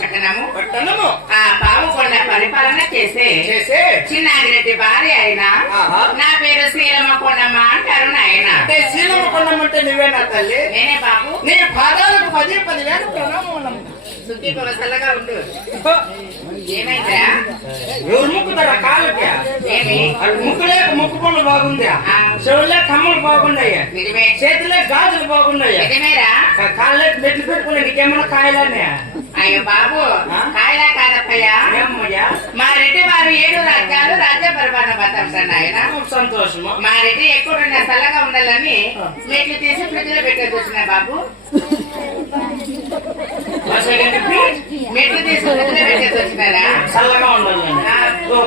పట్టణము ఆ పావుకొండ పరిపాలన చేసే చిన్నాగిరెడ్డి భార్య అయిన నా పేరు శ్రీలమ్మ కొండమ్మ అంటారు నాయన. అంటే శ్రీలమ్మ కొండమ్మ అంటే నువ్వేనా తల్లి? నేనే బాబు. నీ పాదాలకు 10,000 ప్రణామం. సుఖీ చల్లగా ఉండు. ఏమైందా? ఎవరు ముక్కుతారా కాళ్ళకి? ఏమి ముక్కులే ముక్కు పనులు బాగుందా? చెవులే కమ్మలు బాగున్నాయా? చేతులే గాజులు బాగున్నాయా? నిజమేరా? కాళ్ళే మెట్లు పెట్టుకునే నీకేమన్నా కాయలానే? అయ్యో బాబు, కాయలా కాదప్పయ్యా. మా రెడ్డి వారు 7 రాజ్యాలు రాజ్య పరిపాలన బతారు నాయన. సంతోషము. మా రెడ్డి ఎక్కడున్నా చల్లగా ఉండాలని మెట్లు తీసి ఫ్రిడ్జ్ లో పెట్టే చూసిన బాబు. మెట్లు తీసి ఫ్రిడ్జ్ లో పెట్టేసి వచ్చినారా? చల్లగా ఉండాలి.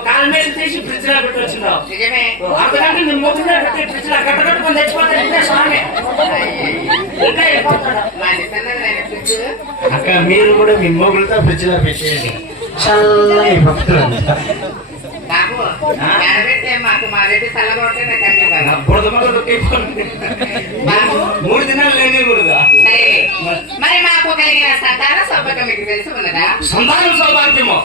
కాళ్ళ మెట్లు తీసి ఫ్రిడ్జ్ లో పెట్టి వచ్చినావు. నిజమే. అంతకంటే నీ మొగ్గు పెట్టి ఫ్రిడ్జ్ లో కట్టకట్టుకొని తెచ్చిపోతాడు స్వామి. అక్క మీరు కూడా మీ మొగులతో ఫ్రిడ్జ్ లో పెట్టేయండి. చల్లగా భక్తులు బాబు పెడితే మాకు మా రెడ్డి చల్లగా ఉంటే బాబు 3 దినాలు లేనికూడదా? మరి మాకు కలిగిన సంతాన సౌభాగ్యం మీకు తెలిసి ఉన్నదా? సంతానం సౌభాగ్యము